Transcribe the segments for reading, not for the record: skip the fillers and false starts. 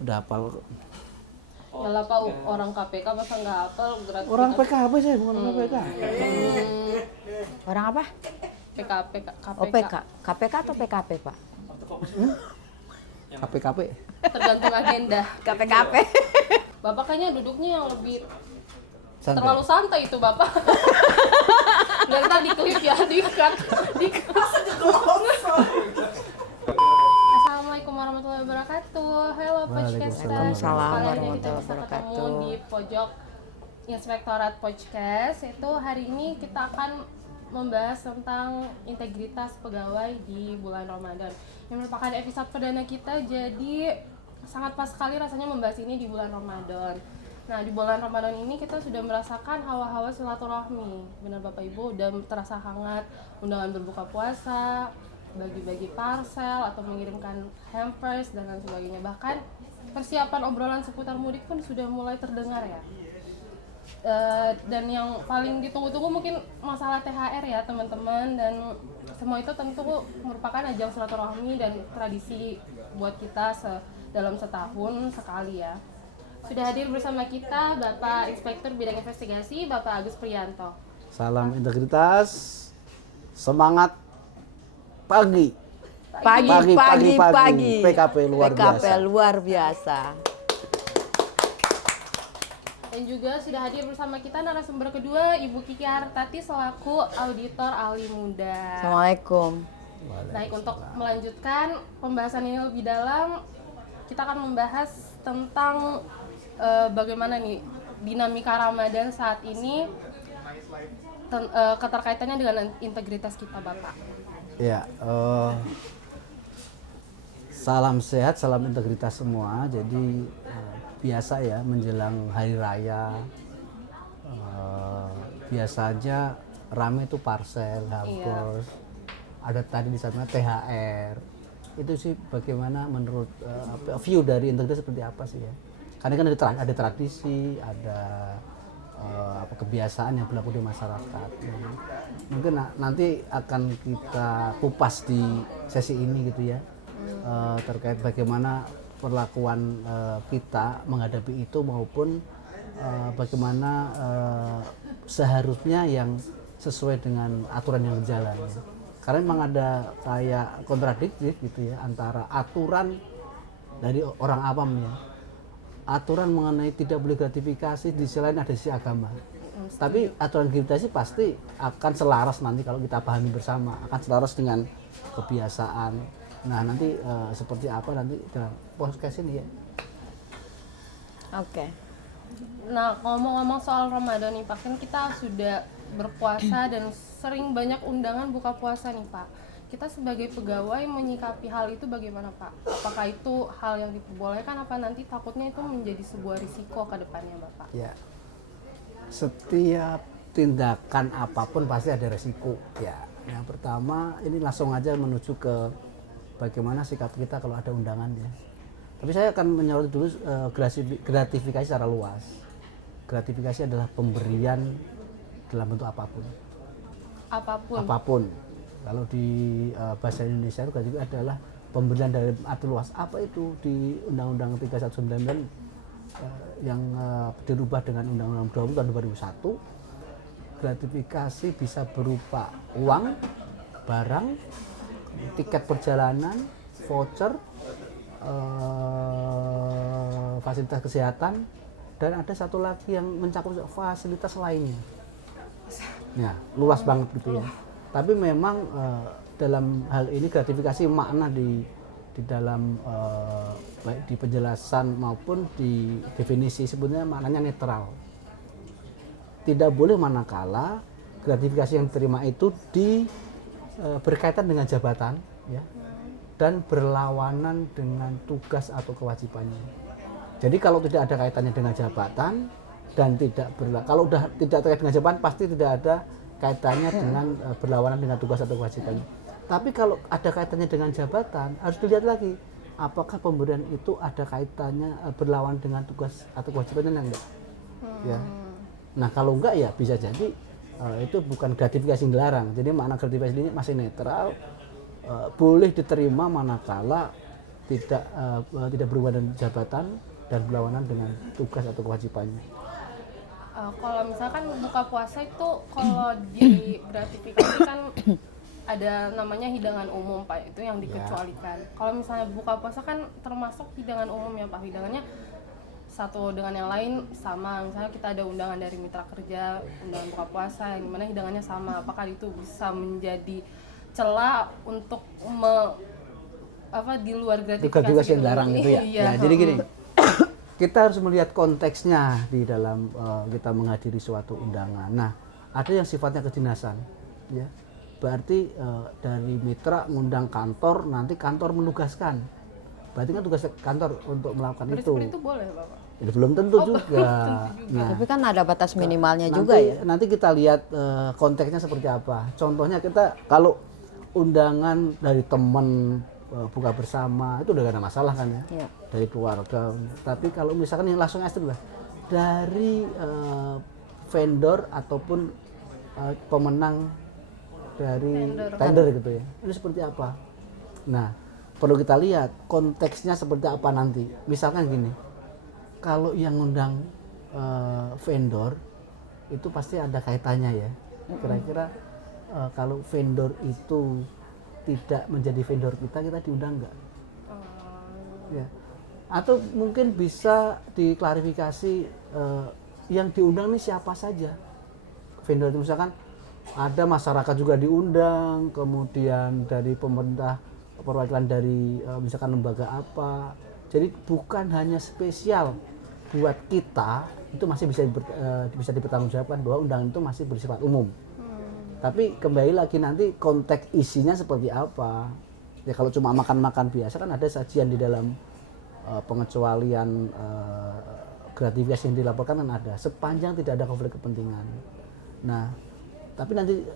Udah hafal. Yalah Pak, orang KPK masa nggak hafal gratifikasi. Orang PKB saya bukan orang PK. Orang apa? PKP, KPK. Oh, PK. KPK atau PKP, Pak? KPKP. Tergantung agenda. KPKP. Bapak kayaknya duduknya yang lebih Santai. terlalu santai itu Bapak. Dari tadi klip ya, di-cut. Assalamualaikum warahmatullahi wabarakatuh. Hello Podcaster. Waalaikumsalam Kali ini kita warahmatullahi bisa ketemu wabarakatuh. di pojok Inspektorat Podcast. Itu hari ini kita akan membahas tentang integritas pegawai di bulan Ramadan. Yang merupakan episode perdana kita, jadi sangat pas sekali rasanya membahas ini di bulan Ramadan. Nah, di bulan Ramadan ini kita sudah merasakan hawa-hawa silaturahmi. Benar Bapak Ibu, udah terasa hangat undangan berbuka puasa, bagi-bagi parcel atau mengirimkan hampers dan lain sebagainya. Bahkan persiapan obrolan seputar mudik pun sudah mulai terdengar ya. Dan yang paling ditunggu-tunggu mungkin masalah THR ya teman-teman, dan semua itu tentu merupakan ajang silaturahmi dan tradisi buat kita dalam setahun sekali ya. Sudah hadir bersama kita Bapak Inspektur Bidang Investigasi, Bapak Agus Priyanto. Salam integritas. Semangat pagi. Pagi. PKP luar PKP biasa. luar biasa. Dan juga sudah hadir bersama kita narasumber kedua Ibu Kiki Hartati selaku Auditor Ahli Muda. Assalamualaikum. Baik, untuk melanjutkan pembahasan ini lebih dalam, kita akan membahas tentang bagaimana nih dinamika Ramadan saat ini, keterkaitannya dengan integritas kita Bapak. Ya, salam sehat, salam integritas semua. Jadi biasa ya menjelang hari raya, biasanya rame itu parcel, hampers. Ada tadi di sana THR. Itu sih bagaimana menurut view dari integritas seperti apa sih ya? Karena kan ada tradisi, ada kebiasaan yang berlaku di masyarakat. Mungkin nanti akan kita kupas di sesi ini gitu ya, terkait bagaimana perlakuan kita menghadapi itu maupun bagaimana seharusnya yang sesuai dengan aturan yang berjalan. Karena memang ada kayak kontradiktif gitu ya antara aturan dari orang awam ya. Aturan mengenai tidak boleh gratifikasi, di sisi lain ada sisi agama. Tapi aturan gratifikasi pasti akan selaras nanti kalau kita pahami bersama, akan selaras dengan kebiasaan. Nah nanti seperti apa nanti dalam podcast ini ya. Oke. Nah, ngomong-ngomong soal Ramadan nih Pak, kan kita sudah berpuasa dan sering banyak undangan buka puasa nih Pak. Kita sebagai pegawai menyikapi hal itu bagaimana Pak? Apakah itu hal yang diperbolehkan, apa nanti takutnya itu menjadi sebuah risiko ke depannya Bapak? Ya, setiap tindakan apapun pasti ada resiko ya. Yang pertama ini langsung aja menuju ke bagaimana sikap kita kalau ada undangan ya. Tapi saya akan menyoroti dulu gratifikasi secara luas. Gratifikasi adalah pemberian dalam bentuk apapun. Apapun. Kalau di bahasa Indonesia itu gratifikasi adalah pemberian dari arti luas. Apa itu di Undang-Undang 3199 yang dirubah dengan Undang-Undang 20 tahun 2001. Gratifikasi bisa berupa uang, barang, tiket perjalanan, voucher, fasilitas kesehatan, dan ada satu lagi yang mencakup fasilitas lainnya. Ya, luas banget gitu ya. Tapi memang dalam hal ini gratifikasi makna di dalam baik di penjelasan maupun di definisi sebenarnya maknanya netral. Tidak boleh manakala gratifikasi yang diterima itu berkaitan dengan jabatan ya, dan berlawanan dengan tugas atau kewajibannya. Jadi kalau tidak ada kaitannya dengan jabatan dan kalau udah tidak terkait dengan jabatan pasti tidak ada kaitannya dengan berlawanan dengan tugas atau kewajibannya. Tapi kalau ada kaitannya dengan jabatan harus dilihat lagi apakah pemberian itu ada kaitannya berlawanan dengan tugas atau kewajibannya enggak. Ya. Nah kalau enggak ya bisa jadi itu bukan gratifikasi yang dilarang. Jadi makna gratifikasi ini masih netral, boleh diterima manakala tidak berhubungan dengan jabatan dan berlawanan dengan tugas atau kewajibannya. Kalau misalkan buka puasa itu kalau di gratifikasi kan ada namanya hidangan umum Pak, itu yang dikecualikan. Kalau misalnya buka puasa kan termasuk hidangan umum ya Pak, hidangannya satu dengan yang lain sama. Misalnya kita ada undangan dari mitra kerja, undangan buka puasa yang dimana hidangannya sama, apakah itu bisa menjadi celah untuk di luar gratifikasi yang larang gitu ya. Iya. Ya, jadi gini, kita harus melihat konteksnya di dalam kita menghadiri suatu undangan. Nah, ada yang sifatnya kedinasan, ya. Berarti dari mitra ngundang kantor, nanti kantor menugaskan. Berarti kan tugas kantor untuk melakukan Berarti itu. seperti itu boleh Bapak? Itu belum tentu juga. Nah, Tapi kan ada batas minimalnya nanti, juga ya. nanti kita lihat konteksnya seperti apa. Contohnya kita kalau undangan dari teman buka bersama itu udah gak ada masalah kan ya, dari keluarga. Tapi kalau misalkan yang langsung ekstrim lah dari vendor ataupun pemenang dari tender gitu ya, ini seperti apa? Nah, perlu kita lihat konteksnya seperti apa nanti. Misalkan gini, kalau yang ngundang vendor itu pasti ada kaitannya ya. Kira-kira kalau vendor itu tidak menjadi vendor kita diundang nggak? Ya. Atau mungkin bisa diklarifikasi yang diundang ini siapa saja vendor itu. Misalkan ada masyarakat juga diundang, kemudian dari pemerintah, perwakilan dari misalkan lembaga apa. Jadi bukan hanya spesial buat kita, itu masih bisa dipertanggungjawabkan bahwa undangan itu masih bersifat umum. Tapi kembali lagi nanti konteks isinya seperti apa. Ya kalau cuma makan-makan biasa kan ada sajian di dalam pengecualian gratifikasi yang dilaporkan kan ada, sepanjang tidak ada konflik kepentingan. Nah, tapi nanti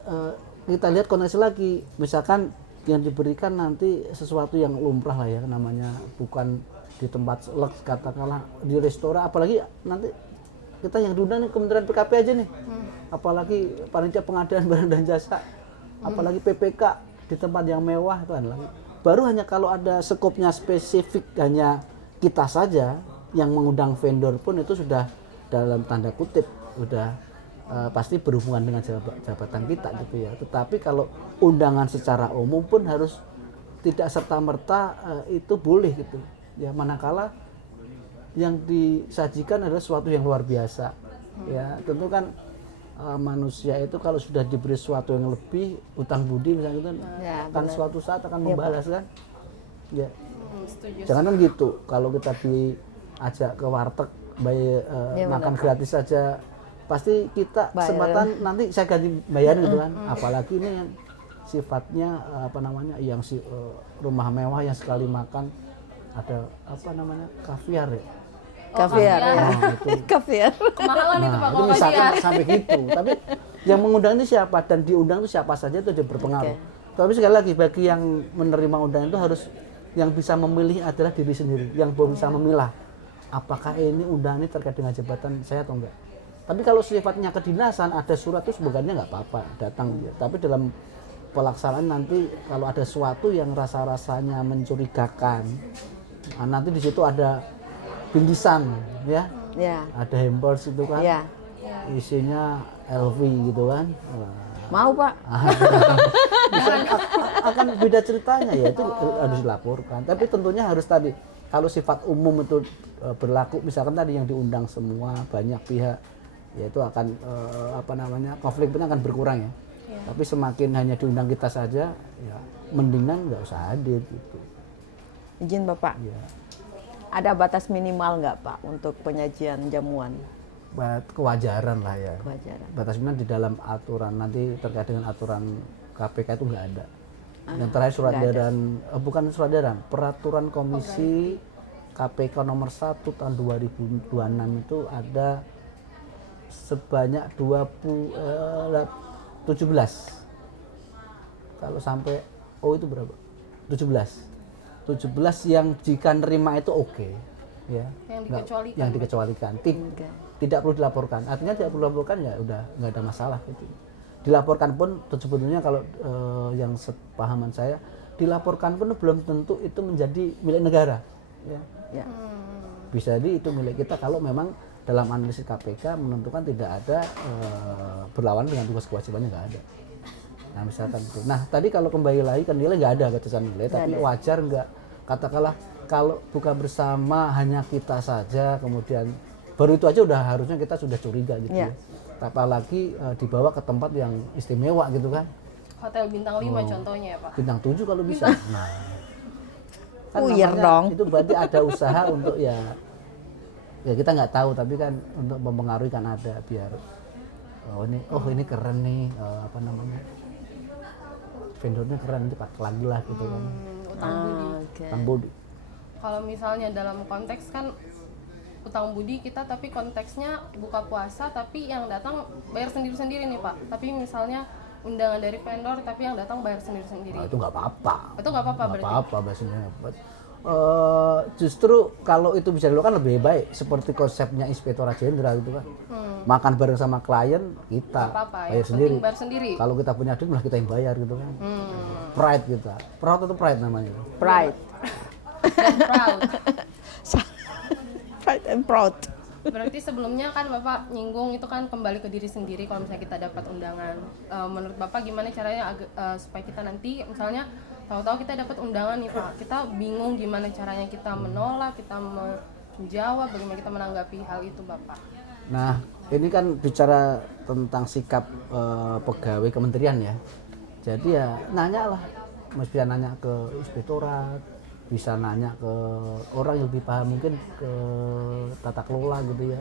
kita lihat konteks lagi, misalkan yang diberikan nanti sesuatu yang lumrah lah ya, namanya bukan di tempat selek, katakanlah di restoran, apalagi nanti kita yang diundang nih Kementerian PKP aja nih, apalagi panitia pengadaan barang dan jasa, apalagi PPK di tempat yang mewah itu kan lagi. Baru hanya kalau ada skopnya spesifik hanya kita saja yang mengundang vendor pun itu sudah dalam tanda kutip udah pasti berhubungan dengan jabatan kita gitu ya. Tetapi kalau undangan secara umum pun harus tidak serta-merta itu boleh gitu ya, manakala yang disajikan adalah sesuatu yang luar biasa. Ya, tentu kan manusia itu kalau sudah diberi sesuatu yang lebih, utang budi misalnya gitu, kan suatu saat akan membalas kan. Ya. Jangan kan gitu. Kalau kita diajak ke warteg makan gratis saja, pasti kita kesempatan nanti saya ganti bayar gitu kan. Apalagi ini yang sifatnya yang rumah mewah yang sekali makan ada kaviar ya. Kaviar. Kaviar. Kemahalan itu Pak, itu misalkan sampai gitu. Tapi yang mengundang itu siapa dan diundang itu siapa saja itu juga berpengaruh. Tapi sekali lagi bagi yang menerima undangan itu harus yang bisa memilih adalah diri sendiri, yang belum bisa memilah apakah ini undangan ini terkait dengan jabatan saya atau enggak. Tapi kalau sifatnya kedinasan, ada surat itu sebenarnya nggak apa-apa datang dia. Tapi dalam pelaksanaan nanti kalau ada sesuatu yang rasa-rasanya mencurigakan, nanti di situ ada bintisan ya, ada hampers itu kan, isinya LV gitu kan. Mau Pak? akan beda ceritanya ya, itu harus dilaporkan. Tapi tentunya harus tadi kalau sifat umum itu berlaku, misalkan tadi yang diundang semua banyak pihak, ya itu akan konfliknya akan berkurang ya. Tapi semakin hanya diundang kita saja, ya mendingan nggak usah hadir gitu. Izin Bapak. Ya. Ada batas minimal nggak Pak untuk penyajian jamuan? Kewajaran lah ya. Kewajaran. Batas minimal di dalam aturan nanti terkait dengan aturan KPK itu nggak ada. Yang terakhir bukan surat edaran, peraturan komisi KPK nomor 1 tahun 2026 itu ada sebanyak 17. Kalau sampai itu berapa? 17 yang jika nerima itu oke, ya. Yang dikecualikan. Tidak perlu dilaporkan. Artinya tidak perlu dilaporkan ya udah nggak ada masalah gitu. Dilaporkan pun sebetulnya kalau yang sepahaman saya dilaporkan pun belum tentu itu menjadi milik negara. Ya. Ya. Bisa jadi itu milik kita kalau memang dalam analisis KPK menentukan tidak ada berlawanan dengan tugas kewajibannya, nggak ada. Nah misalkan itu. Nah tadi kalau kembali lagi kan nilai nggak ada batasan nilai, tapi wajar nggak katakanlah kalau buka bersama hanya kita saja, kemudian baru itu aja udah harusnya kita sudah curiga gitu ya. Apalagi dibawa ke tempat yang istimewa gitu kan. Hotel bintang 5 contohnya ya Pak. Bintang 7 kalau bisa. Nah, kan Puyer namanya dong. itu berarti ada usaha untuk ya kita nggak tahu, tapi kan untuk mempengaruhi kan ada biar ini keren nih, apa namanya, vendornya keren, cepat lagi lah gitu kan. Utang budi. Oke. Utang budi. Kalau misalnya dalam konteks kan utang budi kita, tapi konteksnya buka puasa tapi yang datang bayar sendiri-sendiri nih Pak. Tapi misalnya undangan dari vendor tapi yang datang bayar sendiri-sendiri. Nah, itu nggak apa-apa. Itu nggak apa-apa Nggak berarti. apa-apa biasanya. Justru kalau itu bisa dilakukan lebih baik seperti konsepnya Inspektorat Jenderal gitu kan. Makan bareng sama klien kita Nggak apa-apa ya. bayar sendiri. Penting bayar sendiri. Kalau kita punya duit malah kita yang bayar gitu kan. Pride kita. Proud itu pride namanya. Pride. Dan proud. Pride and proud. Berarti sebelumnya kan Bapak nyinggung itu kan kembali ke diri sendiri kalau misalnya kita dapat undangan. Menurut Bapak gimana caranya supaya kita nanti misalnya tahu-tahu kita dapat undangan nih Pak, kita bingung gimana caranya kita menolak, kita menjawab, bagaimana kita menanggapi hal itu Bapak? Nah, ini kan bicara tentang sikap pegawai kementerian ya. Jadi ya nanya lah, bisa nanya ke inspektorat, bisa nanya ke orang yang lebih paham mungkin ke tata kelola gitu ya.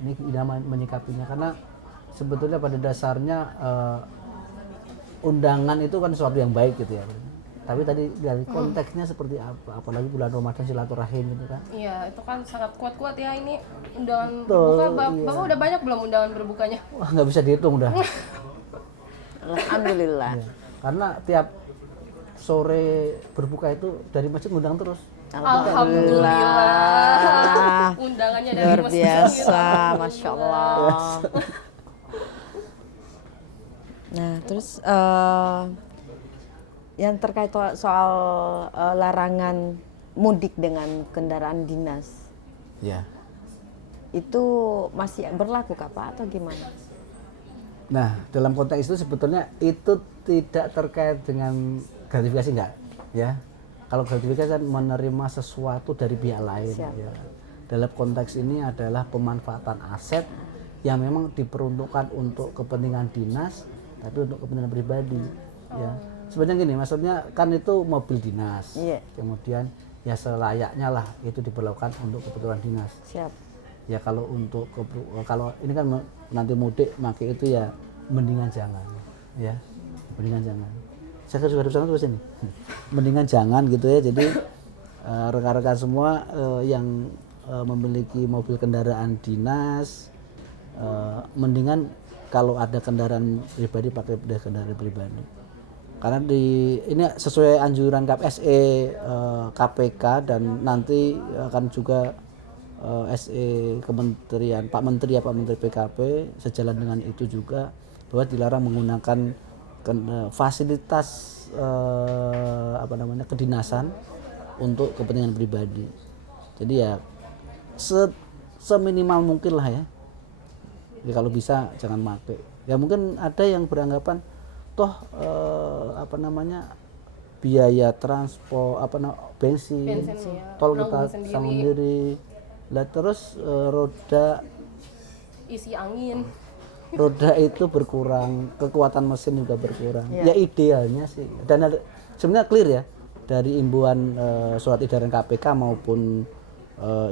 Ini menyikapinya karena sebetulnya pada dasarnya undangan itu kan sesuatu yang baik gitu ya. Tapi tadi dari konteksnya seperti apa, apalagi bulan Ramadan silaturahim gitu kan. Iya, itu kan sangat kuat-kuat ya ini undangan Betul, berbuka. iya. Bapak udah banyak belum undangan berbukanya? Wah nggak bisa dihitung dah. Alhamdulillah. Ya, karena tiap sore berbuka itu dari masjid ngundang terus. Alhamdulillah. Undangannya dari Luar masjid. biasa, Masya Allah. Nah, terus yang terkait soal larangan mudik dengan kendaraan dinas, Ya. itu masih berlaku kah Pak atau gimana? Nah, dalam konteks itu sebetulnya itu tidak terkait dengan gratifikasi enggak, ya. Kalau gratifikasi kan menerima sesuatu dari pihak lain. Siap. Ya. Dalam konteks ini adalah pemanfaatan aset yang memang diperuntukkan untuk kepentingan dinas, tapi untuk kepentingan pribadi. Ya. Sebenarnya gini, maksudnya kan itu mobil dinas, Iya. kemudian ya selayaknya lah itu diperlakukan untuk kebutuhan dinas. Siap. Ya kalau untuk kalau ini kan nanti mudik pakai itu ya mendingan jangan, ya mendingan jangan. Saya juga harus terus ini, mendingan jangan gitu ya. Jadi rekan-rekan semua yang memiliki mobil kendaraan dinas, mendingan kalau ada kendaraan pribadi pakai kendaraan pribadi. Karena ini sesuai anjuran KPSE, KPK dan nanti akan juga SE Kementerian Pak Menteri PKP sejalan dengan itu juga bahwa dilarang menggunakan fasilitas kedinasan untuk kepentingan pribadi. Jadi ya seminimal mungkin lah ya. Ya kalau bisa jangan pakai. Ya mungkin ada yang beranggapan toh biaya transport bensin ya, tol kita nanggung sendiri. sendiri lah, terus roda Isi angin. itu berkurang, kekuatan mesin juga berkurang. Ya. Ya idealnya sih, dan sebenarnya clear ya dari imbauan surat edaran KPK maupun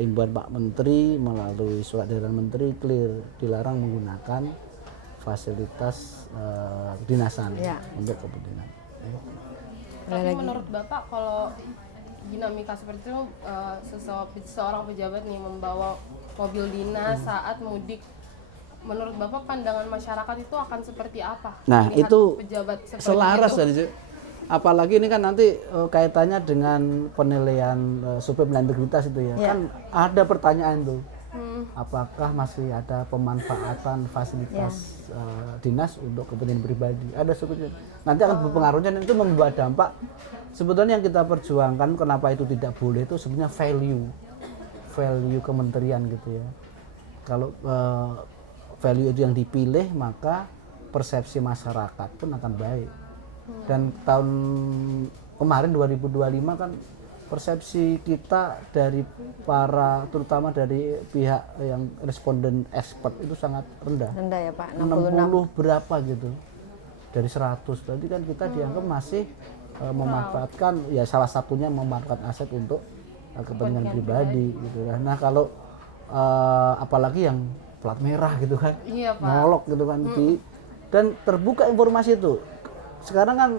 imbauan Pak Menteri melalui surat edaran Menteri clear dilarang menggunakan fasilitas dinasan Ya. untuk kepentingan. Tapi menurut Bapak kalau dinamika seperti itu seseorang pejabat nih membawa mobil dinas saat mudik, menurut Bapak pandangan masyarakat itu akan seperti apa? Nah, Melihat itu pejabat seperti selaras itu? dari apalagi ini kan nanti kaitannya dengan penilaian survei penilaian integritas itu ya. Ya. Kan ada pertanyaan tuh. Apakah masih ada pemanfaatan fasilitas dinas untuk kepentingan pribadi? Ada survei. Nanti akan berpengaruhnya dan itu membawa dampak sebetulnya yang kita perjuangkan kenapa itu tidak boleh itu sebenarnya value kementerian gitu ya. Kalau value itu yang dipilih maka persepsi masyarakat pun akan baik. Dan tahun kemarin 2025 kan persepsi kita dari terutama dari pihak yang responden expert itu sangat rendah. Rendah ya Pak, 60 berapa gitu dari 100. Berarti kan kita dianggap masih memanfaatkan ya salah satunya memanfaatkan aset untuk kepentingan pribadi gitu. Nah kalau apalagi yang plat merah gitu kan, Iya, Pak. nolok gitu kan dan terbuka informasi itu. Sekarang kan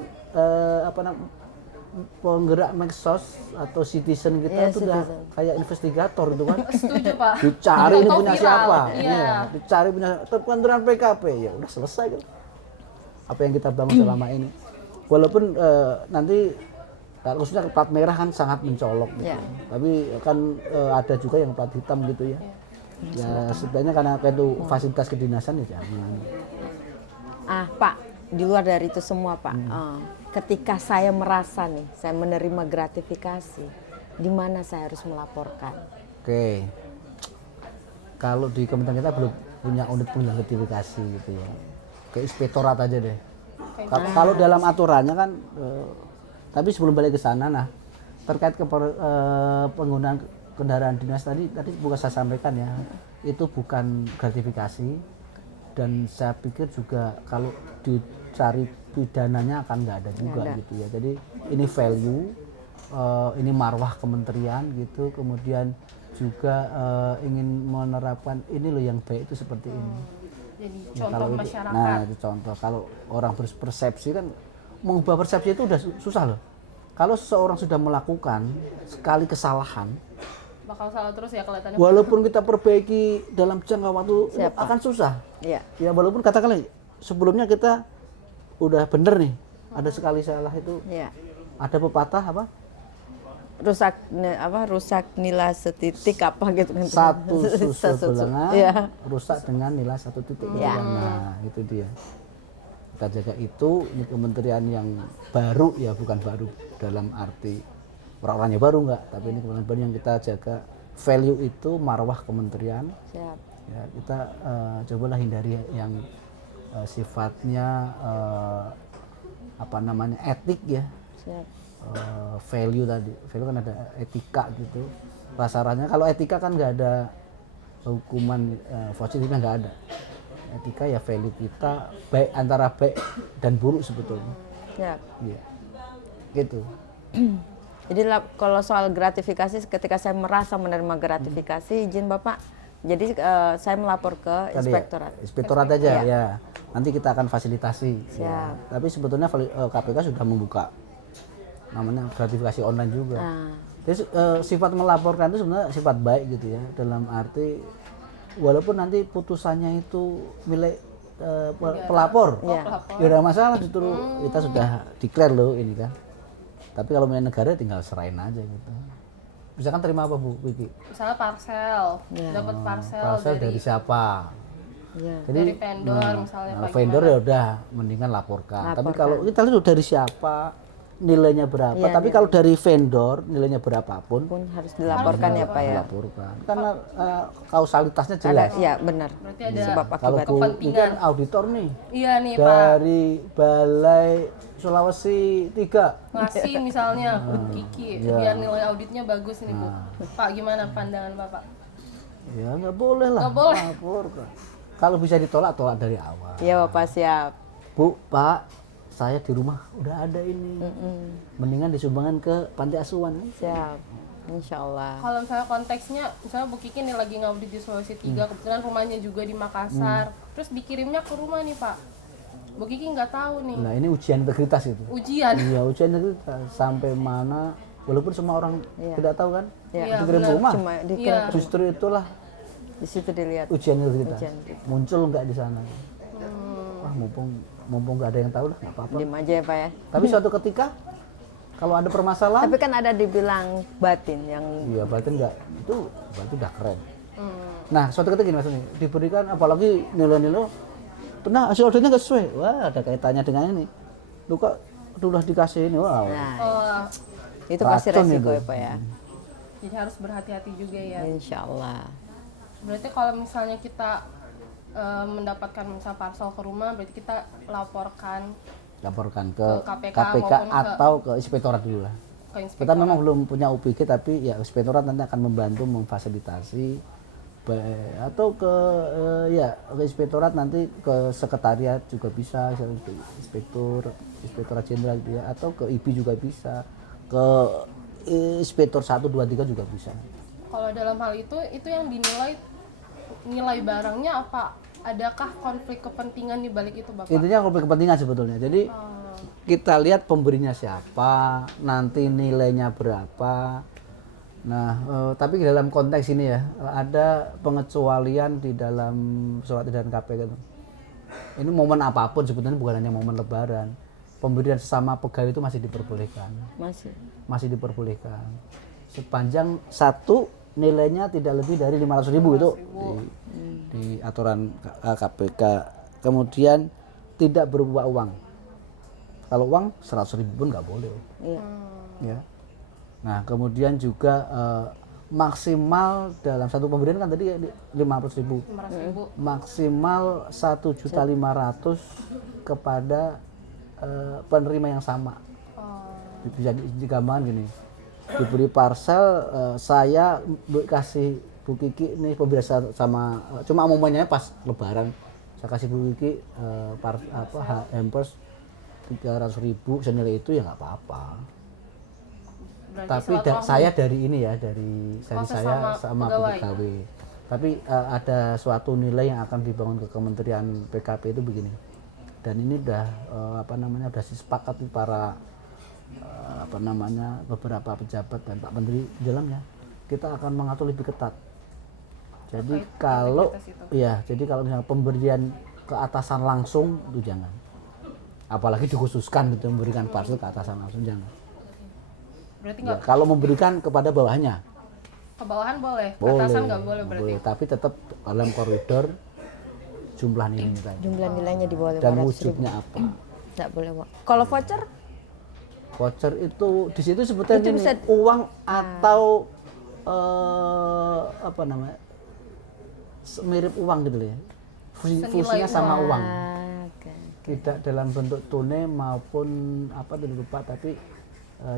penggerak medsos atau citizen kita Iya, itu udah citizen. kayak investigator itu kan. Setuju, Pak. Dicari ini Atau punya viral. siapa, Iya. iya, dicari punya kementerian PKP, ya udah selesai kan. Apa yang kita bangun selama ini. Walaupun nanti khususnya plat merah kan sangat mencolok gitu. Iya. Tapi kan ada juga yang plat hitam gitu ya. Ya sebenarnya karena itu fasilitas kedinasan ya jangan. Pak, di luar dari itu semua Pak, ketika saya merasa nih, saya menerima gratifikasi, di mana saya harus melaporkan? Oke. Kalau di kementerian kita belum punya unit gratifikasi gitu ya. Ke inspektorat aja deh. Kalau dalam aturannya kan, tapi sebelum balik ke sana, nah terkait penggunaan kendaraan dinas tadi bukan saya sampaikan ya, itu bukan gratifikasi dan saya pikir juga kalau dicari pidananya akan nggak ada juga gitu ya. Jadi ini value, ini marwah kementerian gitu, kemudian juga ingin menerapkan ini loh yang baik itu seperti ini. Jadi Ya, contoh kalau itu, masyarakat. nah itu contoh kalau orang berpersepsi kan mengubah persepsi itu udah susah loh. Kalau seseorang sudah melakukan sekali kesalahan, Bakal salah terus ya kelihatannya. walaupun kita perbaiki dalam jangka waktu itu akan susah. Iya. Ya walaupun katakanlah sebelumnya kita udah bener nih, ada sekali salah itu, Iya. ada pepatah apa? Rusak nilai setitik apa gitu kan. Satu susul belengan, Iya. rusak dengan nilai 1 titik. Iya. Nah itu dia. Kita jaga itu, ini kementerian yang baru ya, bukan baru dalam arti orang-orangnya baru enggak, tapi ini kementerian baru yang kita jaga value itu marwah kementerian. Siap. Ya, kita cobalah hindari yang sifatnya etik ya. Siap. Value tadi, value kan ada etika gitu. Rasanya kalau etika kan nggak ada hukuman positifnya, nggak ada. Etika ya value kita baik antara baik dan buruk sebetulnya. Siap. Iya. Gitu. Jadi kalau soal gratifikasi, ketika saya merasa menerima gratifikasi, izin Bapak, jadi saya melapor ke Tadi inspektorat. ya, inspektorat aja ya. Nanti kita akan fasilitasi. Siap. Ya. Tapi sebetulnya KPK sudah membuka namanya gratifikasi online juga. Jadi sifat melaporkan itu sebenarnya sifat baik gitu ya, dalam arti walaupun nanti putusannya itu milik pelapor, Iya. ya ada masalah, justru kita sudah declare loh ini kan. Tapi kalau milik negara tinggal serahin aja gitu. Misalkan terima apa Bu Vicky? Misalnya parcel, dapat parcel Dari siapa? Iya. dari vendor misalnya Pak, vendor ya udah mendingan laporkan. Tapi kalau kita lihat dari siapa, nilainya berapa. Tapi kalau dari vendor nilainya berapapun Pun harus dilaporkan ya Pak ya. dilaporkan. Karena kausalitasnya jelas. Iya benar. Berarti ada Sebab Kalau akibat. Bu ini kan auditor nih iya nih Pak, dari Balai Sulawesi 3. ngasih misalnya Bu Kiki Iya. biar nilai auditnya bagus nih Bu. Pak gimana pandangan Bapak? Ya nggak boleh lah. Nggak boleh. Laporkan. Kalau bisa ditolak, tolak dari awal. Iya Bapak, siap. Bu, Pak, saya di rumah udah ada ini. Mendingan disumbangkan ke panti asuhan. Siap. Insya Allah. Kalau misalnya konteksnya, misalnya Bu Kiki nih lagi ngaudit di Sulawesi 3, kebetulan rumahnya juga di Makassar, terus dikirimnya ke rumah nih Pak. Bu Kiki nggak tahu nih, Nah ini ujian integritas itu. ujian. Iya ujian integritas sampai mana, walaupun semua orang tidak tahu kan, Iya, dikirim ke rumah. Cuma di, Iya. Justru itulah di situ dilihat. ujian integritas. Ujian integritas. Muncul nggak di sana? Wah mumpung nggak ada yang tahu lah, nggak apa-apa. Diem aja ya Pak ya. Tapi suatu ketika kalau ada permasalahan, Tapi kan ada dibilang batin yang iya berarti nggak, itu berarti udah keren. Nah suatu ketika gini maksudnya, diberikan apalagi nilai-nilai, pernah hasil auditnya nggak sesuai, wah ada kaitannya dengan ini. Lu kok udah dikasih ini, wow. Nah, Oh, itu pasti Racun resiko itu. ya Pak ya. jadi harus berhati-hati juga ya. Insya Allah. Berarti kalau misalnya kita mendapatkan misal parcel ke rumah, berarti kita laporkan Laporkan ke Ke KPK KPK maupun ke- atau ke inspektorat dulu lah. ke Kita inspektorat. memang belum punya UPG, tapi ya inspektorat nanti akan membantu memfasilitasi atau ke ke inspektorat, nanti ke sekretariat juga bisa, inspektorat jenderal gitu ya, atau ke IPI juga bisa, ke inspektor 1, 2, 3 juga bisa. Kalau dalam hal itu yang dinilai nilai barangnya apa? Adakah konflik kepentingan di balik itu, Bapak? Intinya konflik kepentingan sebetulnya. Jadi kita lihat pemberinya siapa, nanti nilainya berapa. Nah, tapi di dalam konteks ini ya, ada pengecualian di dalam surat edaran KPK itu. Ini momen apapun sebetulnya, bukan hanya momen Lebaran. Pemberian sesama pegawai itu masih diperbolehkan. Masih diperbolehkan. Sepanjang satu nilainya tidak lebih dari 500.000 itu di aturan KPK. Kemudian tidak berupa uang. Kalau uang 100.000 pun nggak boleh. Iya. Ya. Nah, kemudian juga maksimal dalam satu pemberian kan tadi 500.000. 500.000. Maksimal 1.500.000 kepada penerima yang sama. Bisa digambarkan gini. Diberi parcel, saya kasih Bu Kiki ini pemberian sama, cuma momennya pas Lebaran. Saya kasih Bu Kiki hampers 300.000 senilai itu, ya nggak apa-apa. Berarti Tapi silaturahmi. saya dari ini ya, dari saya sama pegawai. Tapi ada suatu nilai yang akan dibangun ke Kementerian PKP itu begini. Dan ini udah udah disepakati para beberapa pejabat dan Pak Menteri di dalamnya. Kita akan mengatur lebih ketat. Jadi kalau misalnya pemberian ke atasan langsung itu jangan. Apalagi dikhususkan gitu, memberikan parcel ke atasan langsung, jangan. Berarti Ya, kalau memberikan kepada bawahannya ke bawahan boleh, ke boleh, atasan nggak boleh berarti. tapi tetap dalam koridor jumlah nilainya tadi Jumlah nilainya di bawah dan 500.000. wujudnya apa. Nggak boleh. Kalau voucher? Voucher itu di situ sebetulnya Itu ini, bisa- uang atau mirip uang gitu loh ya. Fungsinya sama uang. Oke. Tidak dalam bentuk tunai maupun tidak lupa, tapi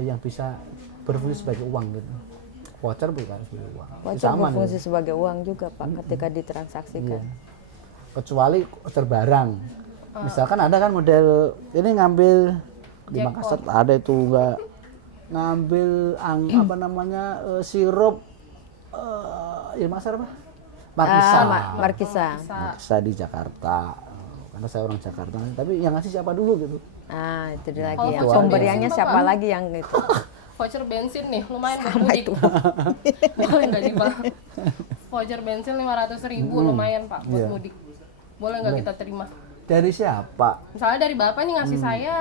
yang bisa berfungsi sebagai uang gitu. Voucher bukan sebagai uang. Voucher Sama berfungsi nih. sebagai uang juga Pak ketika ditransaksikan. Iya. Kecuali voucher barang. Misalkan ada kan model ini ngambil di Makassar ada itu enggak ngambil sirup di Makassar apa? Markisa. Markisa. Markisa di Jakarta. Karena saya orang Jakarta, tapi yang ngasih siapa dulu gitu. Itu dia lagi Kalau yang voucher pemberiannya bensin, siapa Bapak? lagi yang itu. Voucher bensin nih, lumayan buat mudik. Boleh nggak nih, Pak? Voucher bensin 500.000 lumayan, Pak, buat Iya. mudik. Boleh nggak kita terima? Dari siapa? Misalnya dari Bapak nih ngasih saya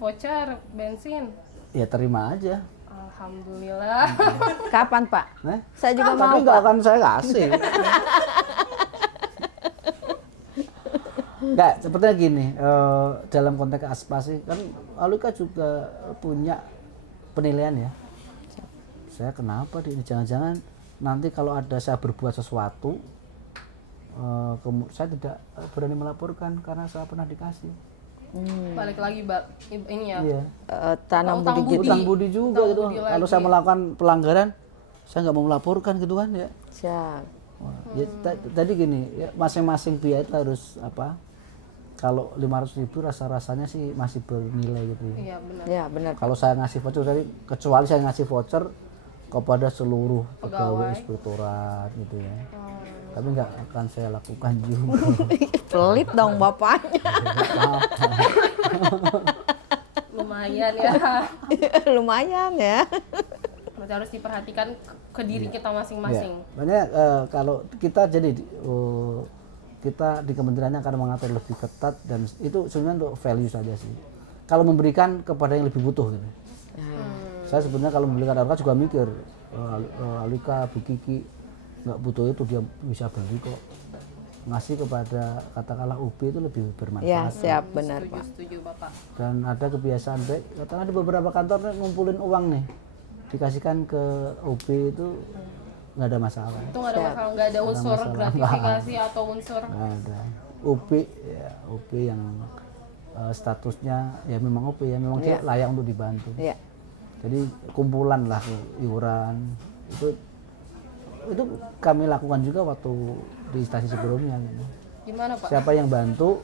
voucher bensin. Ya terima aja. Alhamdulillah. Kapan Pak? Nah, Saya juga tapi mau nggak Pak. akan saya kasih. Nggak, sepertinya gini, dalam konteks aspasi kan Alika juga punya penilaian ya. Saya kenapa ini jangan-jangan nanti kalau ada saya berbuat sesuatu, saya tidak berani melaporkan karena saya pernah dikasih. Balik lagi, ini ya. Iya. Tanam Utang budi budi. Utang budi juga Utang gitu. budi Kalau lagi. saya melakukan pelanggaran, saya nggak mau melaporkan gitu kan ya. Siap. Wah, ya, tadi gini, ya, masing-masing pihak itu harus kalau 500.000 rasa-rasanya sih masih bernilai gitu ya. Iya, benar. Ya benar. Kalau saya ngasih voucher tadi, kecuali saya ngasih voucher kepada seluruh pegawai Pegawai. inspektorat gitu ya. Tapi nggak akan saya lakukan juga. Pelit dong bapaknya. Lumayan ya. Lumayan ya. Berarti harus diperhatikan ke diri kita Ya, masing-masing. makanya kalau kita jadi kita di kementeriannya akan mengatur lebih ketat dan itu sebenarnya untuk value saja sih. Kalau memberikan kepada yang lebih butuh gitu. Saya sebenarnya kalau memberikan Alika juga mikir, Alika, Bu Kiki nggak butuh itu dia bisa beli kok. ngasih kepada katakanlah UB itu lebih Ya, bermanfaat. siap, benar Pak. Setuju Bapak. Dan ada kebiasaan baik, katakan ada beberapa kantor nih, ngumpulin uang nih, dikasihkan ke UB itu nggak ada masalah. Itu nggak ada Siap. masalah, nggak ada unsur masalah. gratifikasi atau unsur Nggak ada. UB ya UB yang statusnya ya memang UB ya memang dia Iya. layak untuk dibantu. Ya, Jadi kumpulan lah iuran itu kami lakukan juga waktu di instansi sebelumnya. Gitu. gimana Pak? Siapa yang bantu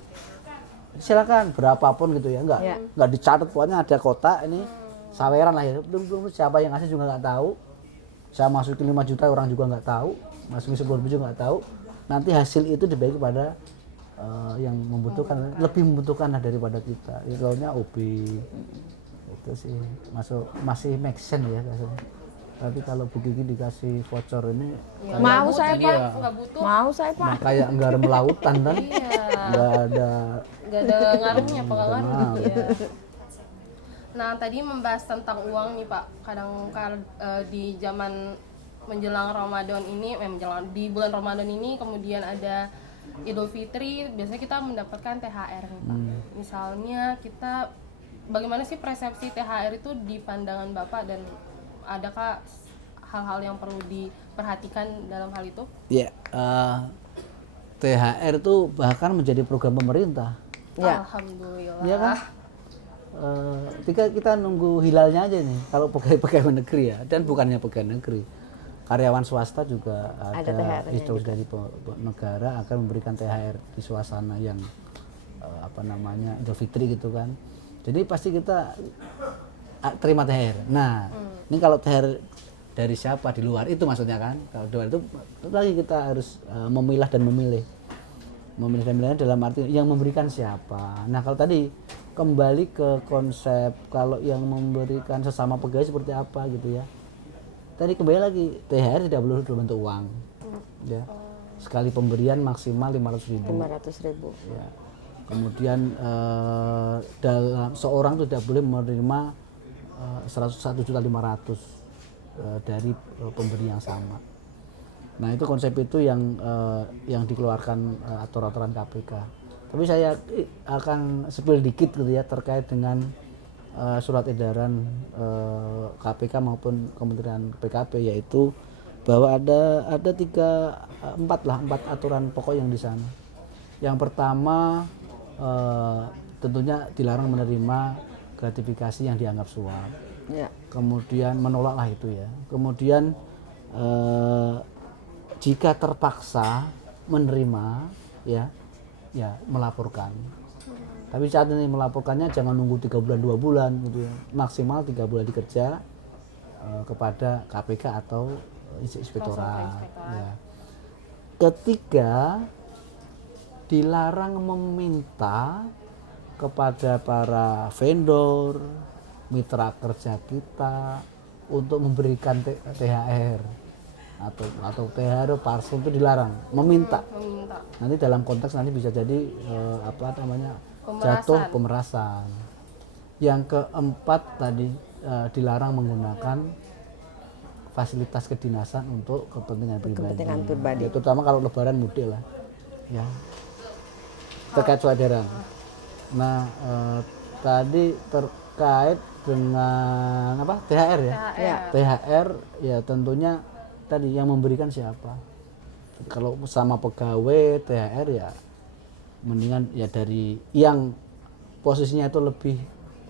silakan berapapun gitu ya, Ya. nggak dicatat, pokoknya ada kotak ini saweran lah ya. Belum siapa yang ngasih juga nggak tahu. Saya masukin 5 juta orang juga nggak tahu, masukin 10 juga nggak tahu. Nanti hasil itu dibagi kepada yang membutuhkan, lebih membutuhkan lah daripada kita. Itu OB itu sih masih make sense ya rasanya. Tapi kalau Bu Kiki dikasih voucher ini Ya, Mau nggak saya, butuh Pak. dia, nggak butuh. mau saya Pak. kayak nggarem lautan kan, Iya. nggak ada. Nggak ada ngaruhnya, pengaruh Mau. ya. Nah, tadi membahas tentang uang nih Pak. Kadang di zaman menjelang Ramadan ini, di bulan Ramadan ini kemudian ada Idul Fitri, biasanya kita mendapatkan THR nih Pak. Misalnya kita, bagaimana sih persepsi THR itu di pandangan Bapak, dan adakah hal-hal yang perlu diperhatikan dalam hal itu? Ya, THR itu bahkan menjadi program pemerintah. Ya. Alhamdulillah. Iya kan? Ketika kita nunggu hilalnya aja nih, kalau pegawai negeri ya, dan bukannya pegawai negeri, karyawan swasta juga Ada ada THR-nya instruksi dari negara akan memberikan THR di suasana yang Idul Fitri gitu kan. Jadi pasti kita terima THR. Nah, ini kalau THR dari siapa di luar itu maksudnya kan? Kalau di luar itu lagi kita harus memilah dan memilih. Memilih dan memilih dalam arti yang memberikan siapa. Nah, kalau tadi kembali ke konsep kalau yang memberikan sesama pegawai seperti apa gitu ya. Tadi kembali lagi THR tidak boleh berbentuk uang. Ya. Sekali pemberian maksimal 500.000. 500.000. Ya. Kemudian dalam seorang itu tidak boleh menerima 101.500.000 dari pemberi yang sama. Nah, itu konsep itu yang dikeluarkan aturan-aturan KPK. Tapi saya akan spill dikit gitu ya terkait dengan surat edaran KPK maupun Kementerian PKP, yaitu bahwa ada 4 aturan pokok yang di sana. Yang pertama tentunya dilarang menerima gratifikasi yang dianggap suap. Ya. Kemudian menolaklah itu ya. Kemudian jika terpaksa menerima ya melaporkan. Tapi saat ini melaporkannya jangan nunggu 3 bulan 2 bulan gitu ya. Maksimal 3 bulan dikerja kepada KPK atau inspektorat. Ya. Ketiga, dilarang meminta kepada para vendor, mitra kerja kita untuk memberikan THR atau THR parcel itu dilarang, meminta. Nanti dalam konteks nanti bisa jadi jatuh pemerasan. Yang keempat tadi dilarang menggunakan fasilitas kedinasan untuk kepentingan pribadi. Ya, terutama kalau lebaran mudik lah. Ya. Terkait surat edaran. Nah, tadi terkait dengan THR ya. THR ya tentunya tadi yang memberikan siapa. Kalau sama pegawai THR ya mendingan ya dari yang posisinya itu lebih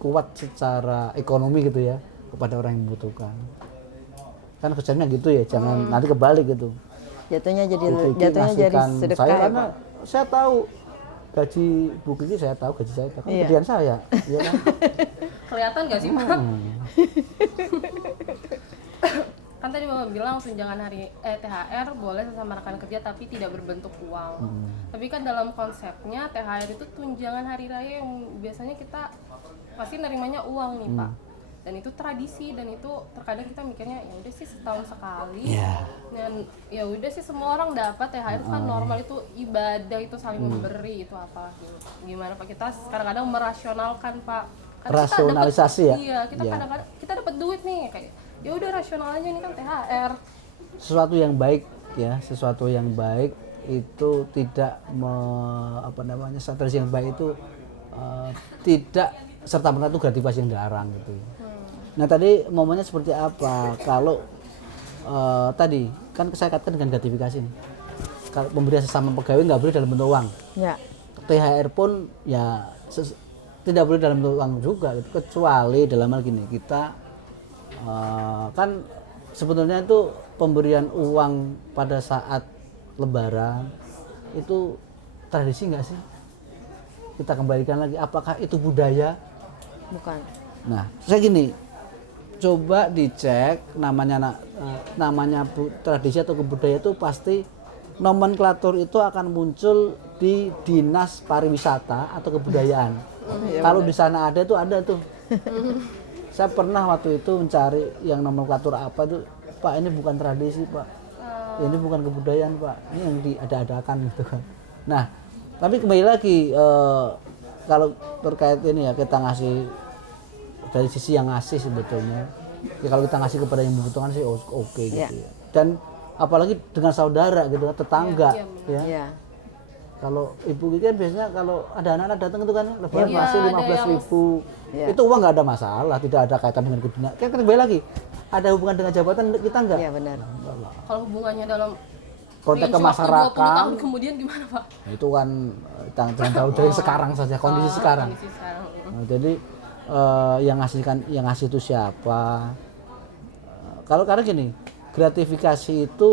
kuat secara ekonomi gitu ya kepada orang yang membutuhkan. Kan kerjanya gitu ya, jangan nanti kebalik gitu. Jatuhnya jadi sedekah saya ya, karena Pak? saya tahu gaji Bu Kiki, saya tahu gaji saya kan Iya. kerjaan saya, ya kan? Kelihatan nggak sih Pak? Kan tadi Bapak bilang tunjangan THR boleh sesama rekan kerja tapi tidak berbentuk uang. Tapi kan dalam konsepnya THR itu tunjangan hari raya yang biasanya kita pasti nerimanya uang nih Pak. Dan itu tradisi, dan itu terkadang kita mikirnya ya udah sih setahun sekali. Dan ya udah sih semua orang dapat THR itu kan normal, itu ibadah, itu saling memberi, itu apa gitu. Gimana Pak, kita kadang-kadang merasionalkan Pak. Karena Rasionalisasi kita ya. Iya, kita kadang-kadang kita dapat duit nih kayak ya udah rasional aja, ini kan THR. Sesuatu yang baik ya, sesuatu yang baik itu tidak strategi yang baik itu tidak serta-merta itu gratifikasi yang dilarang gitu. Nah tadi momennya seperti apa? Kalau tadi kan saya katakan dengan gratifikasi nih. Kalau pemberian sesama pegawai nggak boleh dalam bentuk uang. Ya. THR pun ya tidak boleh dalam bentuk uang juga gitu. Kecuali dalam hal gini kita kan sebetulnya itu pemberian uang pada saat Lebaran itu tradisi nggak sih? Kita kembalikan lagi, apakah itu budaya? Bukan. Nah, saya gini, coba dicek namanya tradisi atau kebudayaan itu pasti nomenklatur itu akan muncul di dinas pariwisata atau kebudayaan. Kalau di sana ada tuh ada tuh. Saya pernah waktu itu mencari yang nomenklatur apa tuh, Pak ini bukan tradisi Pak, ini bukan kebudayaan Pak, ini yang diada-adakan gitu kan. Nah, tapi kembali lagi kalau terkait ini ya kita ngasih dari sisi yang ngasih sebetulnya, ya kalau kita ngasih kepada yang membutuhkan sih oke gitu ya. Dan apalagi dengan saudara gitu kan, tetangga ya. Ya. Kalau ibu gitu kan biasanya kalau ada anak-anak datang itu kan lebaran masih 15.000. Ya. Itu uang nggak ada masalah, tidak ada kaitan dengan kedunia. Kayak kembali lagi, ada hubungan dengan jabatan kita enggak? Iya benar. Kalau hubungannya dalam Konteks ke range waktu 20 masyarakat tahun kemudian gimana Pak? nah, itu kan jangan tahu dari sekarang saja, kondisi sekarang. Kondisi sekarang. Nah, jadi yang ngasih itu siapa? Kalau karena gini, gratifikasi itu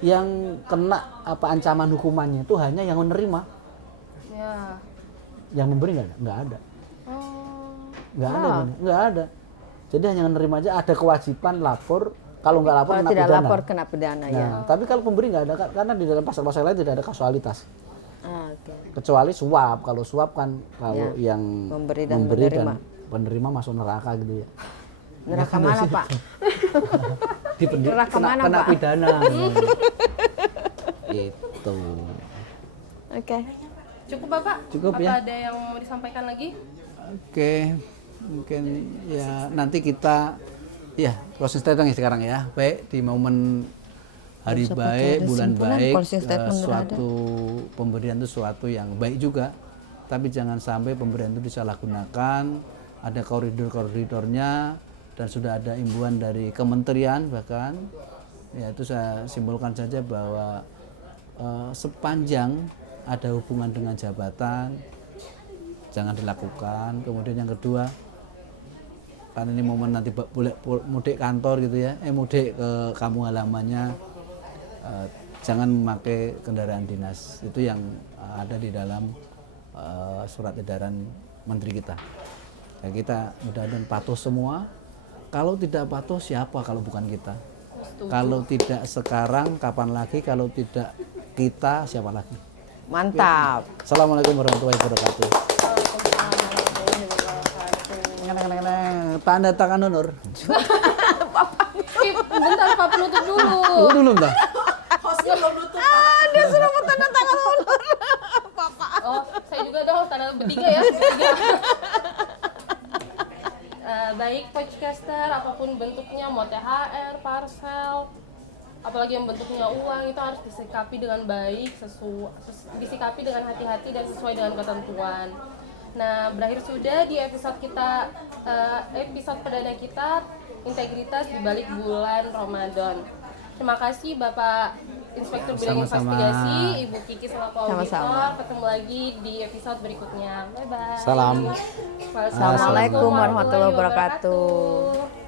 yang kena ancaman hukumannya itu hanya yang menerima. Ya. Yang memberi nggak ada. Oh. Nggak ada. Jadi hanya menerima aja, ada kewajiban lapor. Kalau nggak lapor Kalau kena tidak pidana. lapor kena pidana ya. Nah, tapi kalau pemberi nggak ada karena di dalam pasal-pasal lain tidak ada kasualitas. Oke. Kecuali suap. Kalau suap kan kalau yang Memberi dan memberi menerima. dan penerima masuk neraka gitu ya. Neraka mana Pak? Neraka mana, kena Pak? pidana. Itu. Oke. Cukup Bapak? Cukup, Apa ya. ada yang mau disampaikan lagi? Oke. Mungkin ya nanti kita ya closing statement sekarang ya. Baik di momen hari Seperti baik, ada bulan simpulan, baik, closing statement udah suatu pemberian itu suatu yang baik juga. Tapi jangan sampai pemberian itu disalahgunakan. Ada koridor-koridornya dan sudah ada imbauan dari kementerian bahkan. Ya itu saya simpulkan saja bahwa sepanjang ada hubungan dengan jabatan jangan dilakukan. Kemudian yang kedua, karena ini momen nanti boleh mudik kantor gitu ya, mudik ke kampung halamannya, jangan memakai kendaraan dinas. Itu yang ada di dalam surat edaran menteri kita. Ya, kita mudah-mudahan patuh semua. Kalau tidak patuh siapa kalau bukan kita? Kalau tidak sekarang kapan lagi? Kalau tidak kita siapa lagi? Mantap. Assalamualaikum warahmatullahi wabarakatuh. Tanda tangan honor. Bentar Pak, penutup dulu. Dulu dah. Hostnya belum nutup. Dia sudah mau tanda tangan honor. Oh, saya juga dong, tanda bertiga ya. Bertiga. Baik podcaster, apapun bentuknya, mau THR, parcel, apalagi yang bentuknya uang, itu harus disikapi dengan baik, disikapi dengan hati-hati dan sesuai dengan ketentuan. Nah, berakhir sudah di episode kita, episode perdana kita, integritas di balik bulan Ramadan. Terima kasih Bapak Inspektur Bidang Sama-sama. Investigasi, Ibu Kiki selaku auditor. Sama-sama. Ketemu lagi di episode berikutnya. Bye bye. Salam. Assalamualaikum warahmatullahi wabarakatuh.